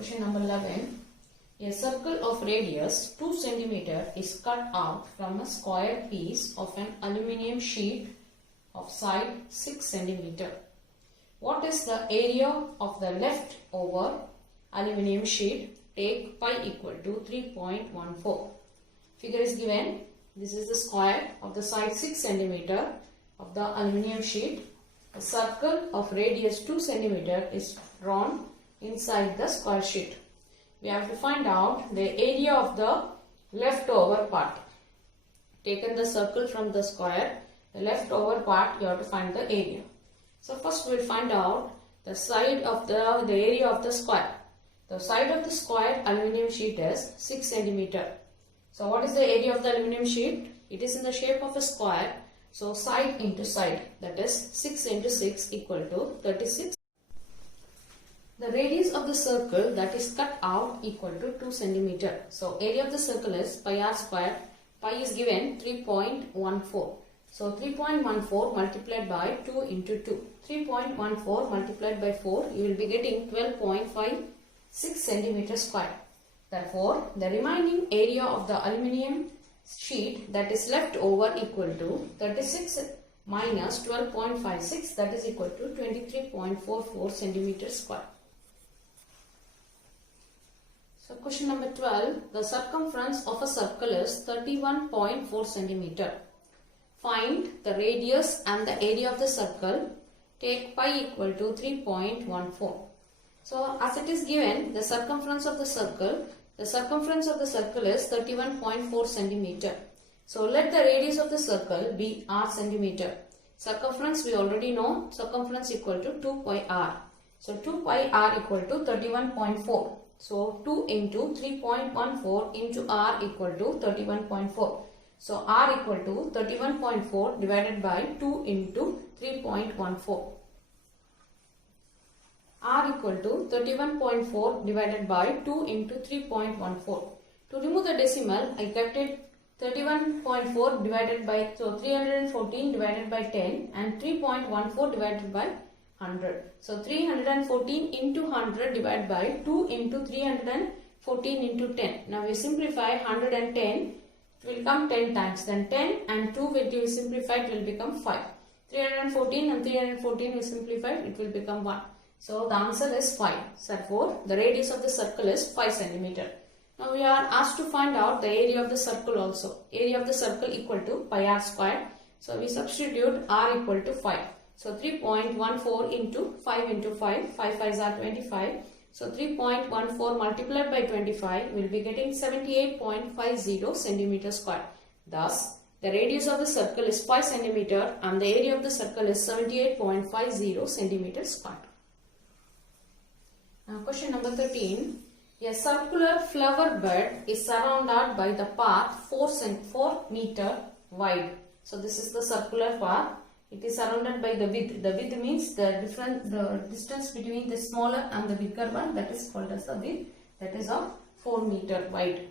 Question number 11. A circle of radius 2 cm is cut out from a square piece of an aluminium sheet of side 6 cm. What is the area of the leftover aluminium sheet? Take pi equal to 3.14. Figure is given. This is the square of the side 6 cm of the aluminium sheet. A circle of radius 2 cm is drawn inside the square sheet. We have to find out the area of the leftover part. Taken the circle from the square, the leftover part you have to find the area. So first we will find out the side of the area of the square. The side of the square aluminium sheet is 6 cm. So what is the area of the aluminium sheet? It is in the shape of a square. So side into side, that is 6 into 6 equal to 36. The radius of the circle that is cut out equal to 2 cm. So area of the circle is pi r square. Pi is given 3.14. So 3.14 multiplied by 2 into 2. 3.14 multiplied by 4, you will be getting 12.56 cm square. Therefore, the remaining area of the aluminium sheet that is left over equal to 36 minus 12.56, that is equal to 23.44 cm square. So question number 12, the circumference of a circle is 31.4 cm. Find the radius and the area of the circle. Take pi equal to 3.14. So as it is given, the circumference of the circle is 31.4 cm. So let the radius of the circle be r cm. Circumference we already know, circumference equal to 2 pi r. So 2 pi r equal to 31.4. So 2 into 3.14 into r equal to 31.4. So r equal to 31.4 divided by 2 into 3.14. R equal to 31.4 divided by 2 into 3.14. To remove the decimal, I kept it 31.4 divided by 314 divided by 10 and 3.14 divided by 100. So 314 into 100 divided by 2 into 314 into 10. Now we simplify 110. It will come 10 times. Then 10 and 2 will be simplified, it will become 5. 314 and 314 will simplify, it will become 1. So the answer is 5. Therefore, the radius of the circle is 5 cm. Now we are asked to find out the area of the circle also. Area of the circle equal to pi r square. So we substitute r equal to 5. So 3.14 into 5 into 5. 5 5s are 25. So 3.14 multiplied by 25 will be getting 78.50 cm square. Thus, the radius of the circle is 5 cm and the area of the circle is 78.50 cm square. Now question number 13. A circular flower bed is surrounded by the path 4 meter wide. So this is the circular path. It is surrounded by the width. The width means the distance between the smaller and the bigger one, that is called as the width. That is of 4 meter wide.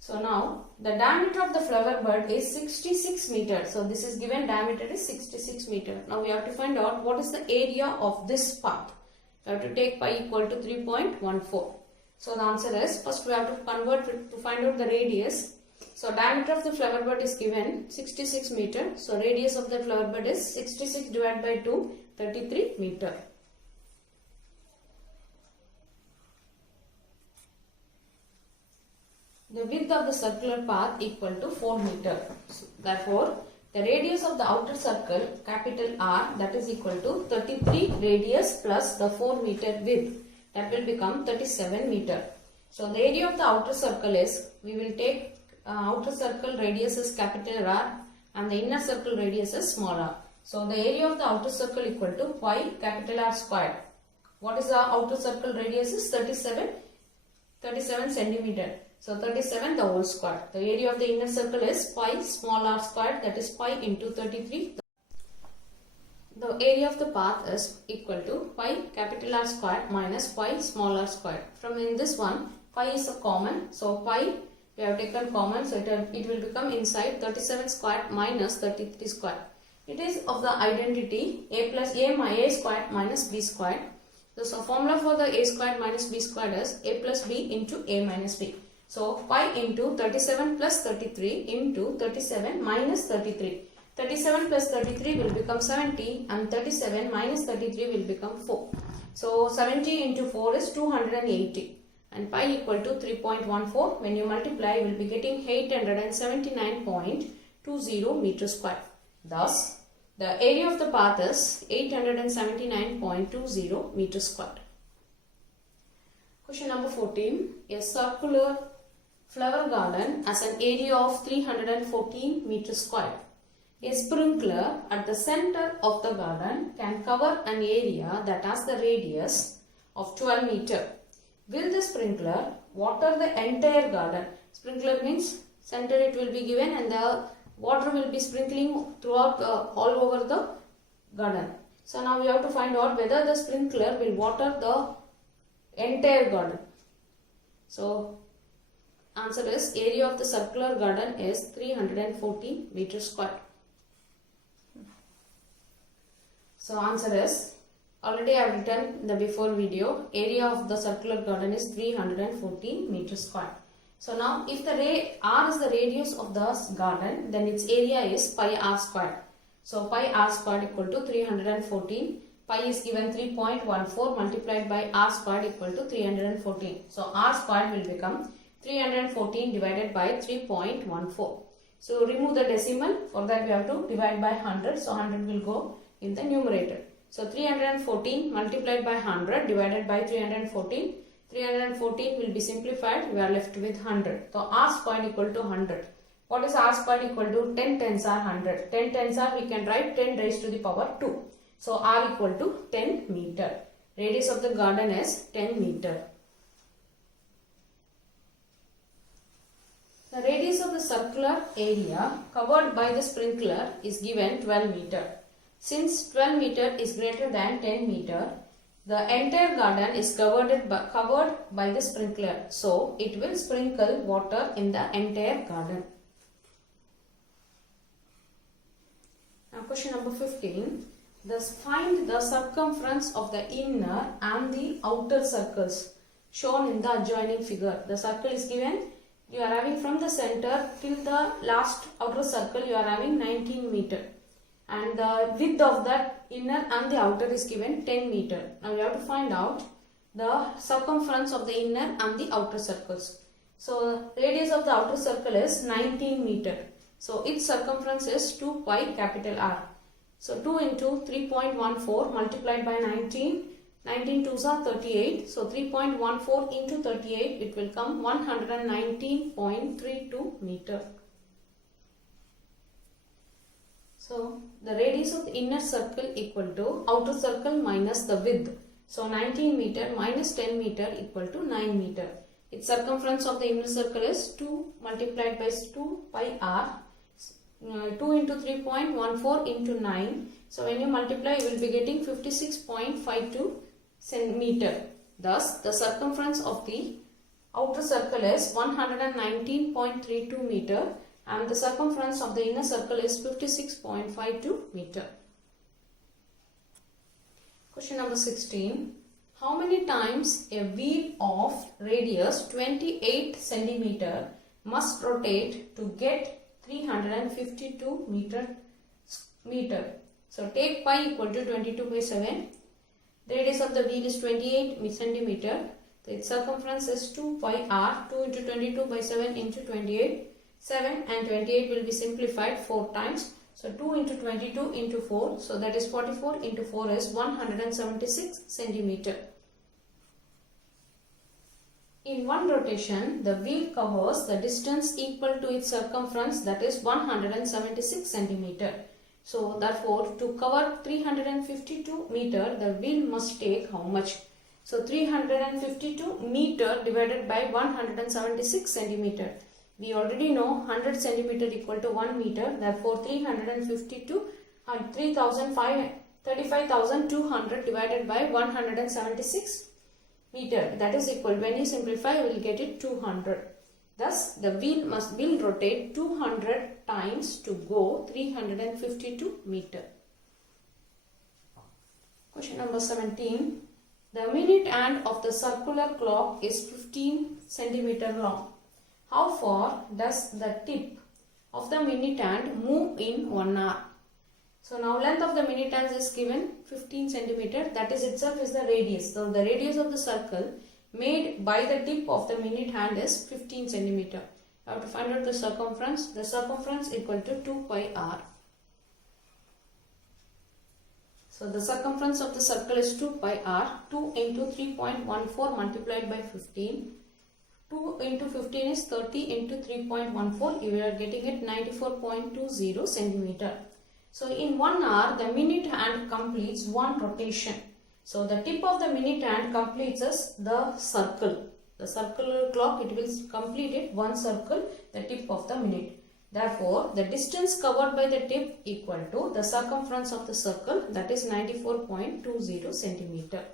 So now the diameter of the flower bed is 66 meter. So this is given, diameter is 66 meter. Now we have to find out what is the area of this path. We have to take pi equal to 3.14. So the answer is, first we have to convert to find out the radius. So diameter of the flower bed is given 66 meter. So radius of the flower bed is 66 divided by 2, 33 meter. The width of the circular path equal to 4 meter. So, therefore, the radius of the outer circle, capital R, that is equal to 33 radius plus the 4 meter width. That will become 37 meter. So the area of the outer circle is, we will take outer circle radius is capital R and the inner circle radius is small r. So the area of the outer circle equal to pi capital R square. What is the outer circle radius is 37 centimeter. So 37 the whole square. The area of the inner circle is pi small r square, that is pi into 33. The area of the path is equal to pi capital R square minus pi small r square. From in this one, pi is a common. So pi we have taken common, so it will become inside 37 square minus 33 square. It is of the identity a square minus b square. The formula for the a squared minus b squared is a plus b into a minus b. So pi into 37 plus 33 into 37 minus 33. 37 plus 33 will become 70 and 37 minus 33 will become 4. So 70 into 4 is 280 and pi equal to 3.14. When you multiply, you will be getting 879.20 meter square. Thus, the area of the path is 879.20 meter square. Question number 14. A circular flower garden has an area of 314 meter square. A sprinkler at the center of the garden can cover an area that has the radius of 12 meter. Will the sprinkler water the entire garden? Sprinkler means center it will be given and the water will be sprinkling throughout all over the garden. So now we have to find out whether the sprinkler will water the entire garden. So answer is area of the circular garden is 340 meter square. So answer is, already I have written in the before video, area of the circular garden is 314 meter square. So now if the r is the radius of the garden, then its area is pi r squared. So pi r squared equal to 314. Pi is given 3.14 multiplied by r squared equal to 314. So r squared will become 314 divided by 3.14. So remove the decimal. For that we have to divide by 100. So 100 will go in the numerator. So 314 multiplied by 100 divided by 314. 314 will be simplified. We are left with 100. So r squared equal to 100. What is r squared equal to? 10 tens are 100. 10 tens are, we can write 10 raised to the power 2. So r equal to 10 meter. Radius of the garden is 10 meter. The radius of the circular area covered by the sprinkler is given 12 meter. Since 12 meter is greater than 10 meter, the entire garden is covered by the sprinkler. So it will sprinkle water in the entire garden. Now question number 15. Thus find the circumference of the inner and the outer circles shown in the adjoining figure. The circle is given. You are having from the center till the last outer circle you are having 19 meter. And the width of that inner and the outer is given 10 meter. Now you have to find out the circumference of the inner and the outer circles. So radius of the outer circle is 19 meter. So its circumference is 2 pi capital R. So 2 into 3.14 multiplied by 19. 19 2s are 38. So 3.14 into 38, it will come 119.32 meter. So the radius of the inner circle equal to outer circle minus the width. So 19 meter minus 10 meter equal to 9 meter. Its circumference of the inner circle is 2 multiplied by 2 pi r. 2 into 3.14 into 9. So when you multiply, you will be getting 56.52 centimeter. Thus the circumference of the outer circle is 119.32 meter. And the circumference of the inner circle is 56.52 meter. Question number 16. How many times a wheel of radius 28 centimeter must rotate to get 352 meter? So take pi equal to 22 by 7. The radius of the wheel is 28 centimeter. Its circumference is 2 pi r. 2 into 22 by 7 into 28. 7 and 28 will be simplified 4 times. So 2 into 22 into 4. So that is 44 into 4 is 176 centimeter. In one rotation, the wheel covers the distance equal to its circumference, that is 176 centimeter. So therefore, to cover 352 meter, the wheel must take how much? So 352 meter divided by 176 centimeter. We already know 100 centimeter equal to 1 meter. Therefore, 352 and 35,200 divided by 176 meter. That is equal. When you simplify, you will get it 200. Thus, the wheel will rotate 200 times to go 352 meter. Question number 17. The minute hand of the circular clock is 15 centimeter long. How far does the tip of the minute hand move in 1 hour? So now length of the minute hand is given 15 centimeter. That is itself is the radius. So the radius of the circle made by the tip of the minute hand is 15 centimeter. You have to find out the circumference. The circumference equal to 2 pi r. So the circumference of the circle is 2 pi r. 2 into 3.14 multiplied by 15. 2 into 15 is 30 into 3.14. You are getting it 94.20 centimeter. So in 1 hour, the minute hand completes one rotation. So the tip of the minute hand completes the circle. The circular clock, it will complete it one circle, the tip of the minute. Therefore, the distance covered by the tip equal to the circumference of the circle, that is 94.20 centimeter.